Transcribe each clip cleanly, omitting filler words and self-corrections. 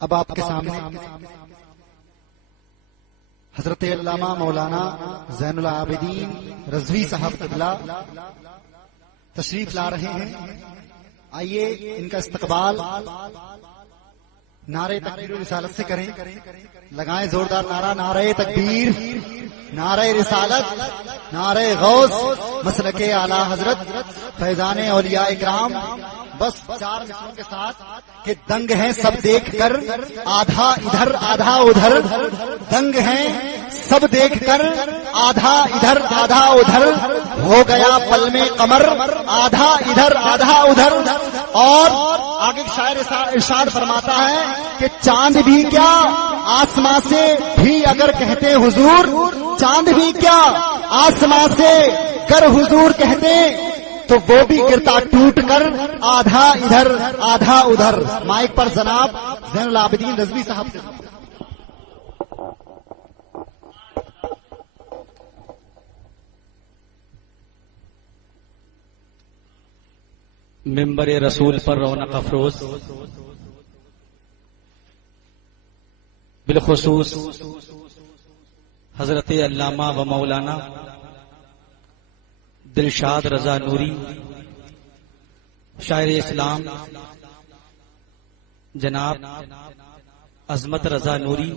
اب آپ کے سامنے حضرت علامہ مولانا زین العابدین رضوی صاحب قبلہ تشریف لا رہے ہیں. آئیے ان کا استقبال نعرہ تکبیر و رسالت سے کریں. لگائیں زوردار نعرہ، نعرہ تکبیر، نعرہ رسالت، نعرہ غوث، مسلک اعلی حضرت، فیضان اولیاء اکرام. بس 4 مصروں کے ساتھ کہ دنگ ہیں سب دیکھ کر، آدھا ادھر آدھا ادھر. دنگ ہیں سب دیکھ کر، آدھا ادھر آدھا ادھر. ہو گیا پل میں قمر، آدھا ادھر آدھا ادھر. اور آگے شاعر ارشاد فرماتا ہے کہ چاند بھی کیا آسماں سے بھی اگر کہتے حضور، چاند بھی کیا آسماں سے گر حضور کہتے تو وہ بھی گرتا ٹوٹ کر، آدھا ادھر آدھا ادھر. مائک پر جناب زین العابدین رضوی صاحب. ممبر رسول پر رونق افروز، بالخصوص حضرت علامہ و مولانا دلشاد رضا نوری شاعر اسلام، جناب عظمت رضا نوری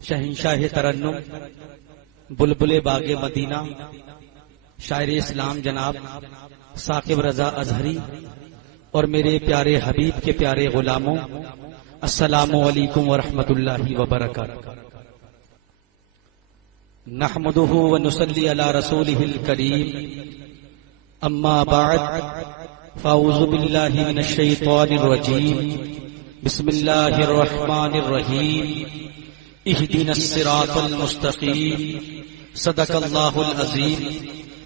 شہنشاہ ترنم، بلبل باغ مدینہ، شاعر اسلام جناب ثاقب رضا اظہری، اور میرے پیارے حبیب کے پیارے غلاموں، السلام علیکم ورحمۃ اللہ وبرکاتہ. نحمده ونصلي على رسوله الكريم، اما بعد فاعوذ بالله من الشيطان الرجيم، بسم الله الرحمن الرحيم، اهدنا الصراط المستقيم، صدق الله العظيم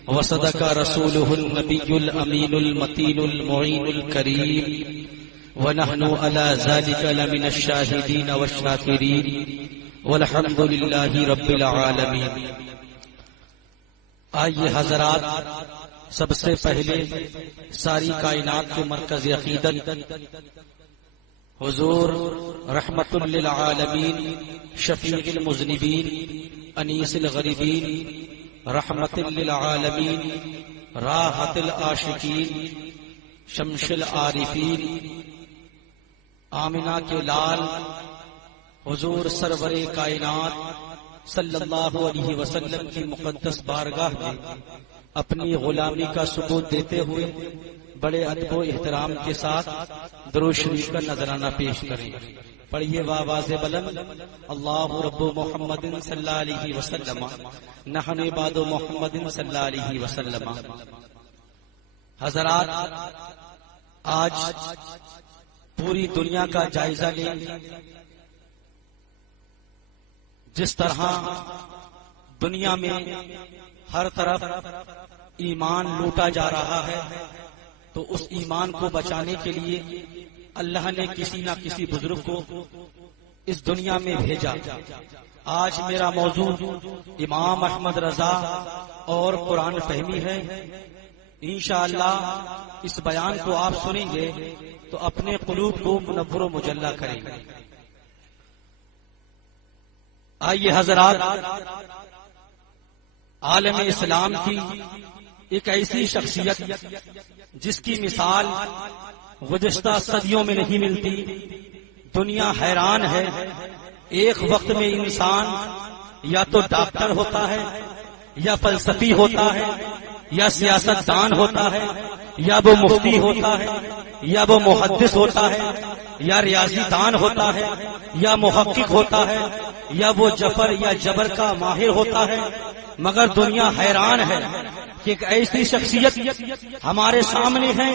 وصدق رسوله النبي الأمين المتين المعين الكريم، ونحن على ذلك لمن الشاهدين والشاكرين، والحمد للہ رب العالمین. آئیے حضرات، سب سے پہلے ساری کائنات کے مرکز عقیدت حضور رحمت للعالمین، شفیع المذنبین، انیس الغریبین، رحمت للعالمین، راحت العاشقین، شمس العارفین، آمنہ کے لال حضور سرور کائنات صلی اللہ علیہ وسلم کی مقدس بارگاہ میں اپنی غلامی کا ثبوت دیتے ہوئے بڑے ادب و احترام کے ساتھ درود شریف کا نذرانہ پیش کریں. پڑھیے بآواز بلند، اللہ رب محمد صلی اللہ علیہ وسلم، نحن عباد محمد صلی اللہ علیہ وسلم. حضرات، آج پوری دنیا کا جائزہ لیں. جس طرح دنیا میں ہر طرف ایمان لوٹا جا رہا ہے، تو اس ایمان کو بچانے کے لیے اللہ نے کسی نہ کسی بزرگ کو اس دنیا میں بھیجا. آج میرا موضوع امام احمد رضا اور قرآن فہمی ہے. انشاءاللہ اس بیان کو آپ سنیں گے تو اپنے قلوب کو منور و مجلہ کریں گے. آئیے حضرات، عالم اسلام کی ایک ایسی شخصیت جس کی مثال گزشتہ صدیوں میں نہیں ملتی. دنیا حیران ہے. ایک وقت میں انسان یا تو ڈاکٹر ہوتا ہے، یا فلسفی ہوتا ہے، یا سیاست دان ہوتا ہے، یا وہ مفتی ہوتا ہے، یا وہ محدث ہوتا ہے، یا ریاضی دان ہوتا ہے، یا محقق ہوتا ہے، یا وہ جفر یا جبر کا ماہر ہوتا ہے. مگر دنیا حیران ہے کہ ایک ایسی شخصیت ہمارے سامنے ہے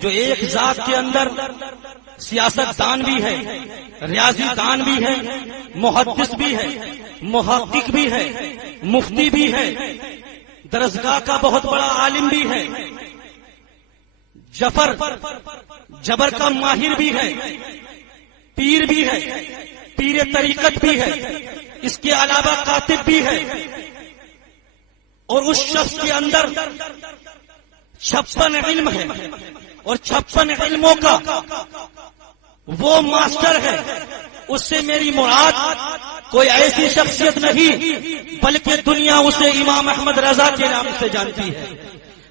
جو ایک ذات کے اندر سیاست دان بھی ہے، ریاضی دان بھی ہے، محدث بھی ہے، محقق بھی ہے، مفتی بھی ہے، درسگاہ کا بہت بڑا عالم بھی ہے، جفر جبر کا ماہر بھی ہے، پیر بھی ہے، پیر طریقت بھی ہے، اس کے علاوہ کاتب بھی ہے. اور اس شخص کے اندر 56 علم ہے، اور 56 علموں کا وہ ماسٹر ہے، اس سے میری مراد کوئی ایسی شخصیت نہیں بلکہ دنیا اسے امام احمد رضا کے نام سے جانتی ہے۔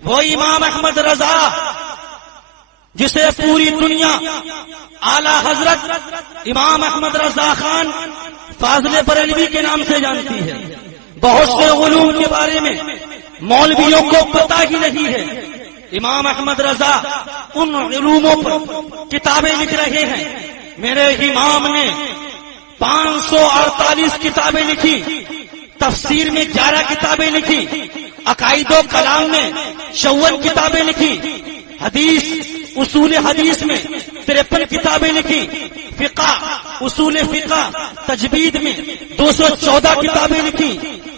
وہ امام احمد رضا جسے پوری دنیا اعلی حضرت امام احمد رضا خان فاضل بریلوی کے نام سے جانتی ہے۔ بہت سے علوم کے بارے میں مولویوں کو پتہ ہی نہیں ہے۔ امام احمد رضا ان علوموں پر کتابیں لکھ رہے ہیں۔ میرے امام نے 548 کتابیں لکھی، تفسیر میں 11 کتابیں لکھی، عقائد و کلام میں 54 کتابیں لکھی، حدیث اصول حدیث میں 53 کتابیں لکھی، فقہ اصول فقہ تجوید میں 214 کتابیں لکھی،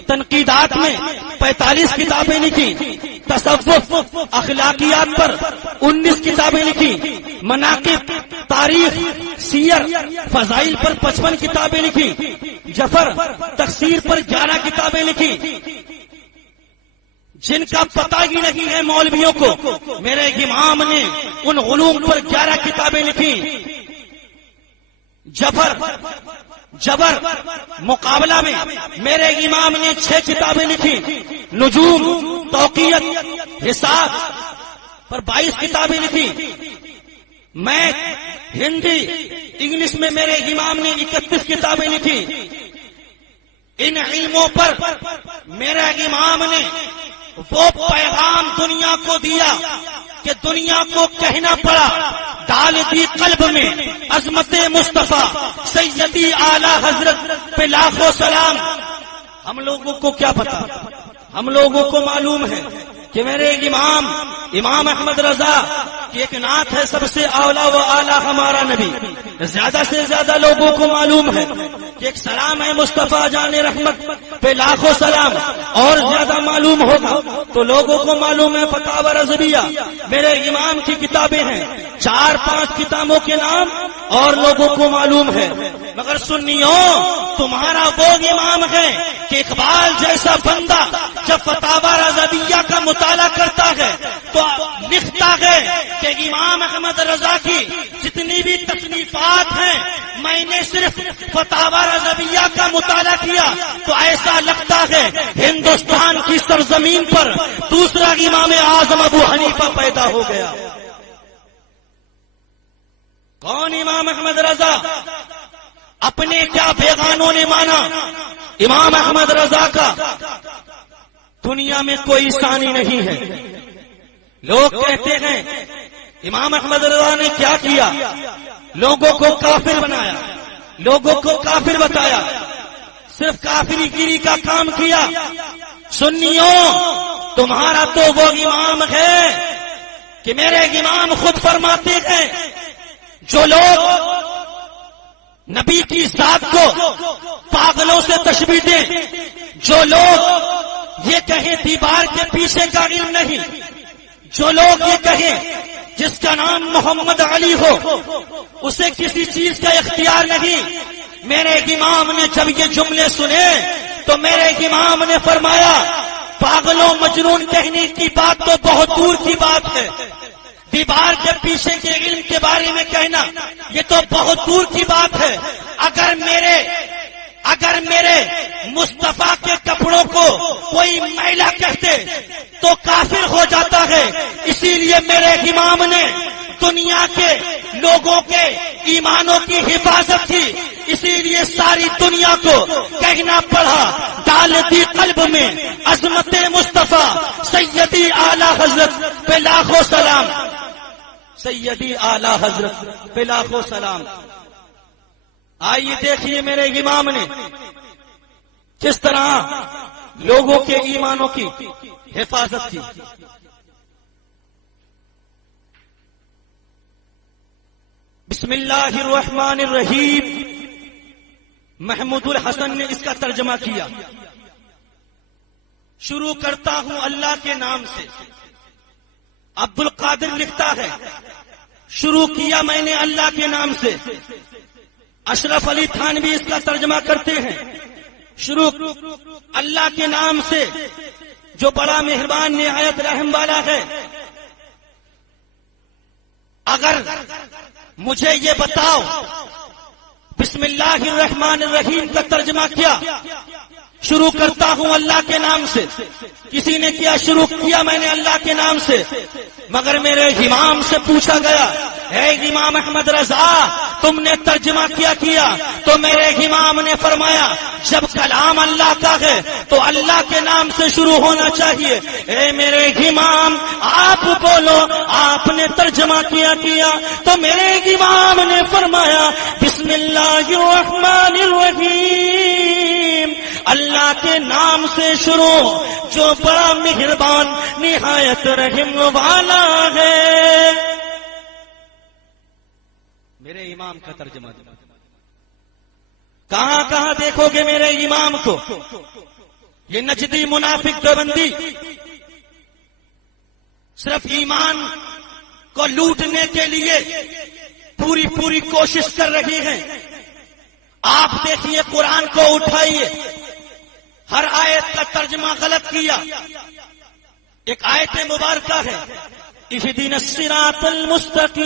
تنقیدات میں 45 کتابیں لکھی، تصوف اخلاقیات پر 19 کتابیں لکھی، مناقب تاریخ سیر فضائل پر 55 کتابیں لکھی، جفر تفسیر پر 11 کتابیں لکھی۔ جن کا پتہ ہی نہیں ہے مولویوں کو، میرے امام نے ان علوم پر 11 کتابیں لکھی۔ جبر مقابلہ میں میرے امام نے 6 کتابیں لکھی، نجوم توقیت حساب پر 22 کتابیں لکھی، میں ہندی انگلش میں میرے امام نے 31 کتابیں لکھی۔ ان علموں پر میرے امام نے وہ پیغام دنیا کو دیا کہ دنیا کو کہنا پڑا، ڈال دی قلب میں عظمت مصطفیٰ سیدی اعلی حضرت پہ لاکھوں سلام۔ ہم لوگوں کو کیا پتا، ہم لوگوں کو معلوم ہے کہ میرے امام احمد رضا کی ایک نعت ہے، سب سے اولا و اعلیٰ ہمارا نبی۔ زیادہ سے زیادہ لوگوں کو معلوم ہے کہ ایک سلام ہے مصطفیٰ جان رحمت پہ لاکھوں سلام، اور زیادہ معلوم ہوگا تو لوگوں کو معلوم ہے فتاوی رضویہ میرے امام کی کتابیں ہیں، 4-5 کتابوں کے نام اور لوگوں کو معلوم ہے۔ مگر سنیوں، تمہارا وہ امام ہے کہ اقبال جیسا بندہ جب فتاوی رضویہ کا مطالعہ کرتا ہے تو لکھتا ہے کہ امام احمد رضا کی جتنی بھی تصنیفات ہیں، میں نے صرف فتاوی رضویہ کا مطالعہ کیا تو ایسا لگتا ہے ہندوستان کی سرزمین پر دوسرا امام اعظم ابو حنیفہ پیدا ہو گیا۔ کون امام احمد رضا؟ اپنے کیا بیگانوں نے مانا امام احمد رضا کا دنیا میں کوئی ثانی نہیں ہے۔ لوگ کہتے ہیں امام احمد رضا نے کیا کیا، لوگوں کو کافر بنایا، لوگوں کو کافر بتایا، صرف کافری گیری کا کام کیا۔ سنیوں، تمہارا تو وہ امام ہے کہ میرے امام خود فرماتے ہیں جو لوگ نبی کی ذات کو پاگلوں سے تشبیہ دیں، جو لوگ یہ کہیں دیوار کے پیچھے کا علم نہیں، جو لوگ یہ کہیں جس کا نام محمد علی ہو اسے کسی چیز کا اختیار نہیں، میرے امام نے جب یہ جملے سنے تو میرے امام نے فرمایا پاگلوں مجنون کہنے کی بات تو بہت دور کی بات ہے، دیوار کے پیچھے کے علم کے بارے میں کہنا یہ تو بہت دور کی بات ہے۔ اگر میرے مصطفیٰ کے کپڑوں کو کوئی میلا کہتے تو کافر ہو جاتا ہے، اسی لیے میرے امام نے دنیا کے لوگوں کے ایمانوں کی حفاظت کی، اسی لیے ساری دنیا کو کہنا پڑا ڈال دی قلب میں عظمت مصطفیٰ سیدی اعلی حضرت پہ لاکھوں سلام، سیدی اعلی حضرت پہ لاکھوں سلام۔ آئیے دیکھیے میرے امام نے کس طرح لوگوں کے ایمانوں کی حفاظت کی۔ بسم اللہ الرحمن الرحیم، محمود الحسن نے اس کا ترجمہ کیا۔ شروع کرتا ہوں اللہ کے نام سے۔ عبد القادر لکھتا ہے شروع کیا میں نے اللہ کے نام سے۔ اشرف علی تھانوی اس کا ترجمہ کرتے ہیں شروع اللہ کے نام سے جو بڑا مہربان نہایت رحم والا ہے۔ اگر مجھے یہ بتاؤ بسم اللہ الرحمن الرحیم کا ترجمہ کیا؟ شروع کرتا ہوں اللہ کے نام سے. کسی نے کیا شروع کیا؟ میں نے اللہ کے نام سے. مگر میرے امام سے پوچھا گیا اے امام احمد رضا تم نے ترجمہ کیا؟ تو میرے امام نے فرمایا جب کلام اللہ کا ہے تو اللہ کے نام سے شروع ہونا چاہیے. اے میرے امام آپ بولو آپ نے ترجمہ کیا تو میرے امام نے فرمایا بسم اللہ الرحمن الرحیم اللہ کے نام سے شروع جو بڑا مہربان نہایت رحم والا ہے. میرے امام کا ترجمہ کہاں کہاں دیکھو گے میرے امام کو؟ یہ نجدی منافق دیوبندی صرف ایمان کو لوٹنے کے لیے پوری کوشش کر رہی ہیں. آپ دیکھیے قرآن کو اٹھائیے، ہر آیت کا ترجمہ غلط کیا. ایک آیت مبارکہ ہے اہدنا الصراط المستقیم،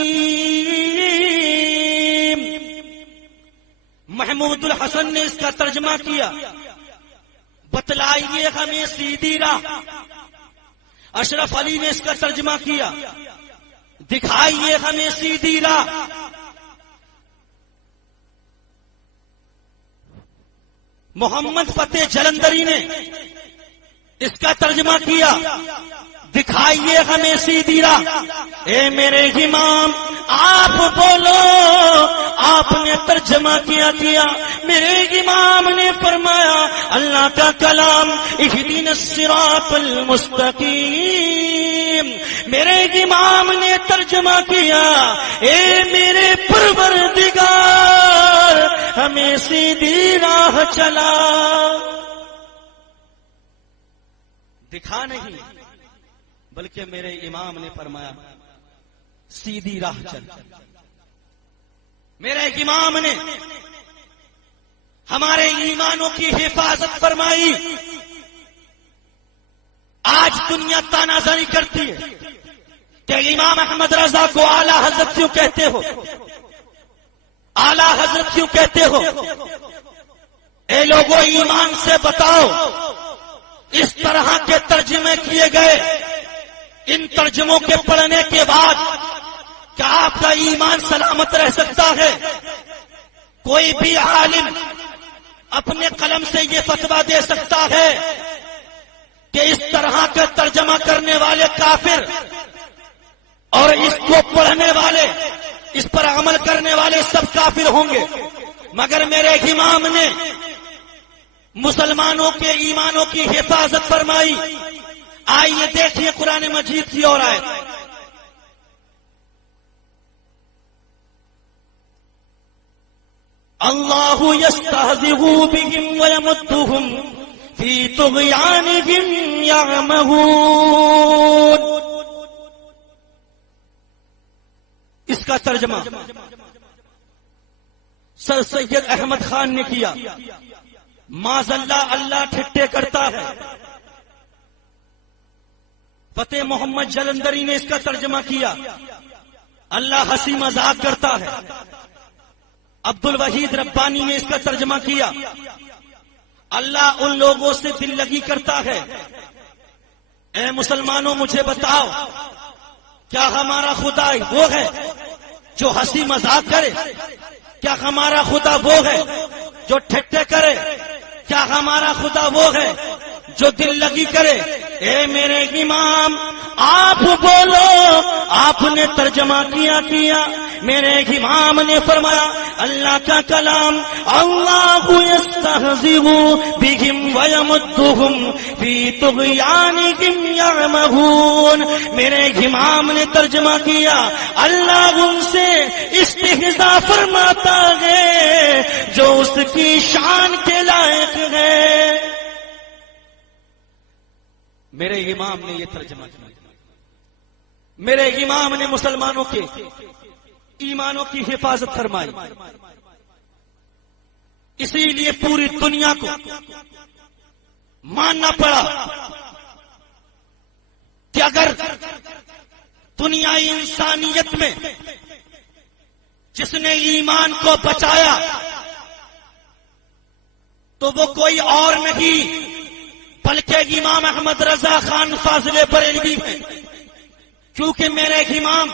محمود الحسن نے اس کا ترجمہ کیا بتلائیے ہمیں سیدھی راہ. اشرف علی نے اس کا ترجمہ کیا دکھائیے ہمیں سیدھی راہ. محمد فتح جلندری نے اس کا ترجمہ کیا دکھائیے ہمیں سیدھی راہ. اے میرے امام آپ بولو آپ نے ترجمہ کیا. میرے امام نے فرمایا اللہ کا کلام اہدنا الصراط المستقیم. میرے امام نے ترجمہ کیا اے میرے پروردگار ہمیں سیدھی راہ چلا. دکھا نہیں بلکہ میرے امام نے فرمایا سیدھی راہ چل. میرے امام نے ہمارے ایمانوں کی حفاظت فرمائی. آج دنیا تانازنی کرتی ہے کہ امام احمد رضا کو اعلی حضرت کیوں کہتے ہو، اعلی حضرت کیوں کہتے ہو؟ اے لوگوں ایمان سے بتاؤ اس طرح کے ترجمے کیے گئے، ان ترجموں کے پڑھنے کے بعد کیا آپ کا ایمان سلامت رہ سکتا ہے؟ کوئی بھی عالم اپنے قلم سے یہ فتویٰ دے سکتا ہے کہ اس طرح کا ترجمہ کرنے والے کافر اور اس کو پڑھنے والے اس پر عمل کرنے والے سب کافر ہوں گے. مگر میرے امام نے مسلمانوں کے ایمانوں کی حفاظت فرمائی. آئیے دیکھیے قرآن مجید کی اور آیت. اللہ یستہزئ بہم ویمدہم فی طغیانہم یعمہون. اس کا ترجمہ سر سید احمد خان نے کیا. معاذ اللہ اللہ ٹھٹے کرتا ہے. فتح محمد جلندری نے اس کا ترجمہ کیا اللہ ہنسی مذاق کرتا ہے. عبد الوحید ربانی نے اس کا ترجمہ کیا اللہ ان لوگوں سے دل لگی کرتا ہے. اے مسلمانوں مجھے بتاؤ کیا ہمارا خدا وہ ہے جو ہنسی مذاق کرے؟ کیا ہمارا خدا وہ ہے جو ٹھٹے کرے؟ کیا ہمارا خدا وہ ہے جو دل لگی کرے؟ اے میرے امام آپ بولو آپ نے ترجمہ کیا. میرے امام نے فرمایا اللہ کا کلام اللہ یستہزئ بہم ویمدہم فی طغیانہم یعمہون. میرے امام نے ترجمہ کیا اللہ ان سے استہزاء فرماتا ہے جو اس کی شان کے لائق ہے. میرے امام نے یہ ترجمہ کیا. میرے امام نے مسلمانوں کے ایمانوں کی حفاظت فرمائی. اسی لیے پوری دنیا کو ماننا پڑا کہ اگر دنیا انسانیت میں جس نے ایمان کو بچایا تو وہ کوئی اور نہیں بلکہ امام احمد رضا خان فاضل بریلوی ہیں. کیونکہ میرے امام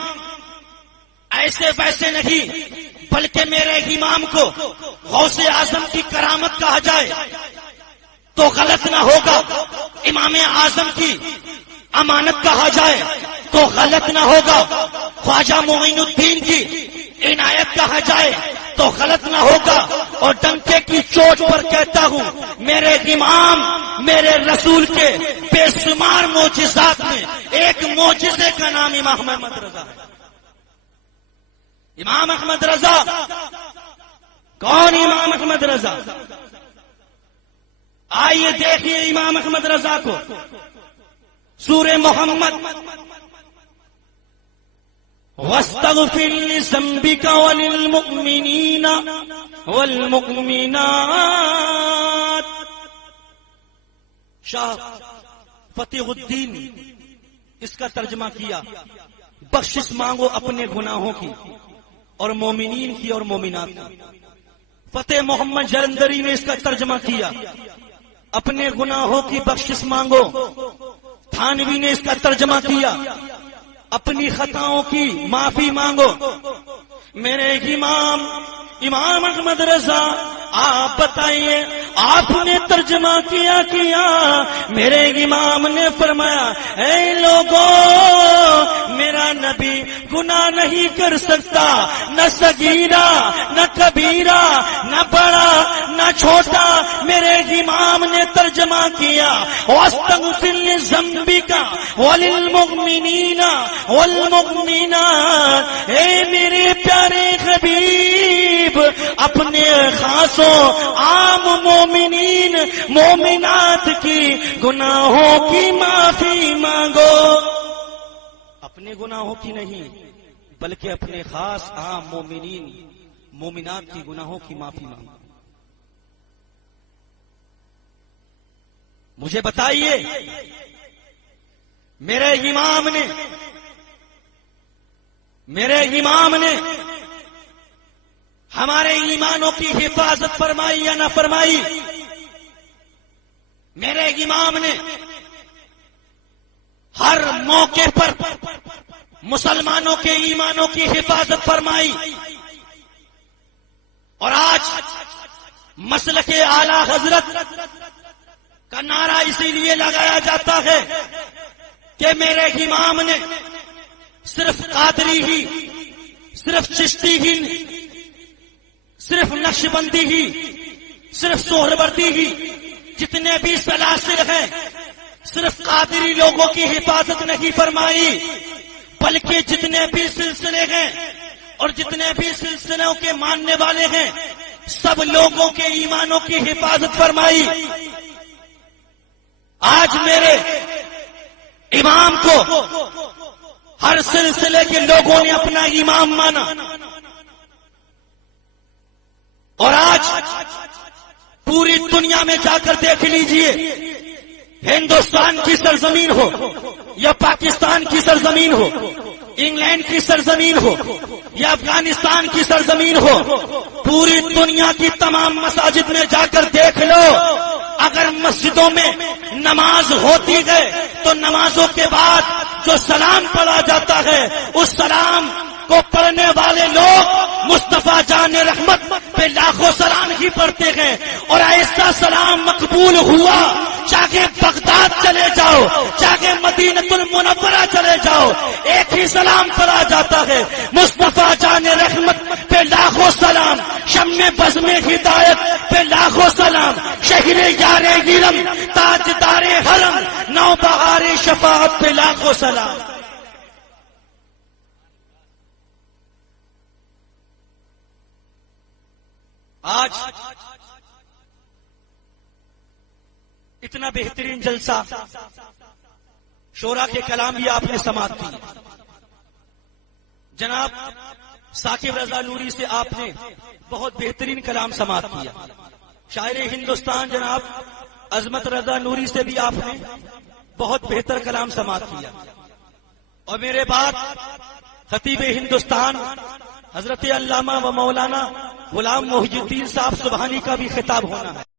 ایسے ویسے نہیں بلکہ میرے امام کو غوث اعظم کی کرامت کہا جائے تو غلط نہ ہوگا، امام اعظم کی امانت کہا جائے تو غلط نہ ہوگا، خواجہ معین الدین کی عنایت کہا جائے تو غلط نہ ہوگا. اور ڈنکے کی چوٹ پر کہتا ہوں میرے امام میرے رسول کے بے شمار معجزات میں ایک معجزے کا نام امام احمد رضا ہے. امام احمد رضا کون؟ امام احمد رضا. آئیے دیکھیے امام احمد رضا کو. سورہ محمد وَاسْتَغْفِرْ لِذَنبِكَ وَلِلْمُؤْمِنِينَ وَالْمُؤْمِنَاتِ. شاہ فتح الدین اس کا ترجمہ کیا بخشش مانگو اپنے گناہوں کی اور مومنین کی اور مومنات کی. فتح محمد جلندری نے اس کا ترجمہ کیا اپنے گناہوں کی بخشش مانگو. تھانوی نے اس کا ترجمہ کیا اپنی خطاؤں کی معافی مانگو. میرے امام احمد رضا آپ بتائیے آپ نے ترجمہ کیا میرے امام نے فرمایا اے لوگوں میرا نبی گناہ نہیں کر سکتا، نہ صغیرہ نہ کبیرہ، نہ بڑا نہ چھوٹا. میرے امام نے ترجمہ کیا وَاسْتَغْفِرْ لِذَنبِكَ وَلِلْمُؤْمِنِينَ وَالْمُؤْمِنَاتِ. اے میرے پیارے حبیب اپنے خاصوں عام مومنین مومنات کی گناہوں کی معافی مانگو. اپنے گناہوں کی نہیں بلکہ اپنے خاص عام مومنین مومنات کی گناہوں کی معافی مانگو. مجھے بتائیے میرے امام نے ہمارے ایمانوں کی حفاظت فرمائی یا نہ فرمائی؟ میرے امام نے ہر موقع پر مسلمانوں کے ایمانوں کی حفاظت فرمائی. اور آج مسلک اعلی حضرت کا نعرہ اسی لیے لگایا جاتا ہے کہ میرے امام نے صرف قادری ہی، صرف چشتی ہی، صرف نقشبندی ہی، صرف سہروردی ہی، جتنے بھی سلاسل ہیں صرف قادری لوگوں کی حفاظت نہیں فرمائی بلکہ جتنے بھی سلسلے ہیں اور جتنے بھی سلسلوں کے ماننے والے ہیں سب لوگوں کے ایمانوں کی حفاظت فرمائی. آج میرے امام کو ہر سلسلے کے لوگوں نے اپنا امام مانا. اور آج پوری دنیا میں جا کر دیکھ لیجئے، ہندوستان کی سرزمین ہو یا پاکستان کی سرزمین ہو، انگلینڈ کی سرزمین ہو یا افغانستان کی سرزمین ہو، پوری دنیا کی تمام مساجد میں جا کر دیکھ لو، اگر مسجدوں میں نماز ہوتی ہے تو نمازوں کے بعد جو سلام پڑھا جاتا ہے اس سلام کو پڑھنے والے لوگ مصطفیٰ جان رحمت پہ لاکھوں سلام ہی پڑھتے ہیں. اور ایسا سلام مقبول ہوا چاہے بغداد چلے جاؤ، چاہے مدینہ المنورہ چلے جاؤ، ایک ہی سلام پڑھا جاتا ہے مصطفیٰ جان رحمت پہ لاکھوں سلام، شمع بزم ہدایت پہ لاکھوں سلام، شہر یار گرم تاجدار حرم نو بہار شفاعت پہ لاکھوں سلام. آج اتنا بہترین جلسہ شورا کے کلام بھی آپ نے سماعت کی. جناب ثاقب رضا نوری سے آپ نے بہت بہترین کلام سماعت کیا. شاعر ہندوستان جناب عظمت رضا نوری سے بھی آپ نے بہت بہتر کلام سماعت کیا. اور میرے بعد خطیب ہندوستان حضرت علامہ و مولانا غلام محی الدین صاحب سبحانی کا بھی خطاب ہونا ہے.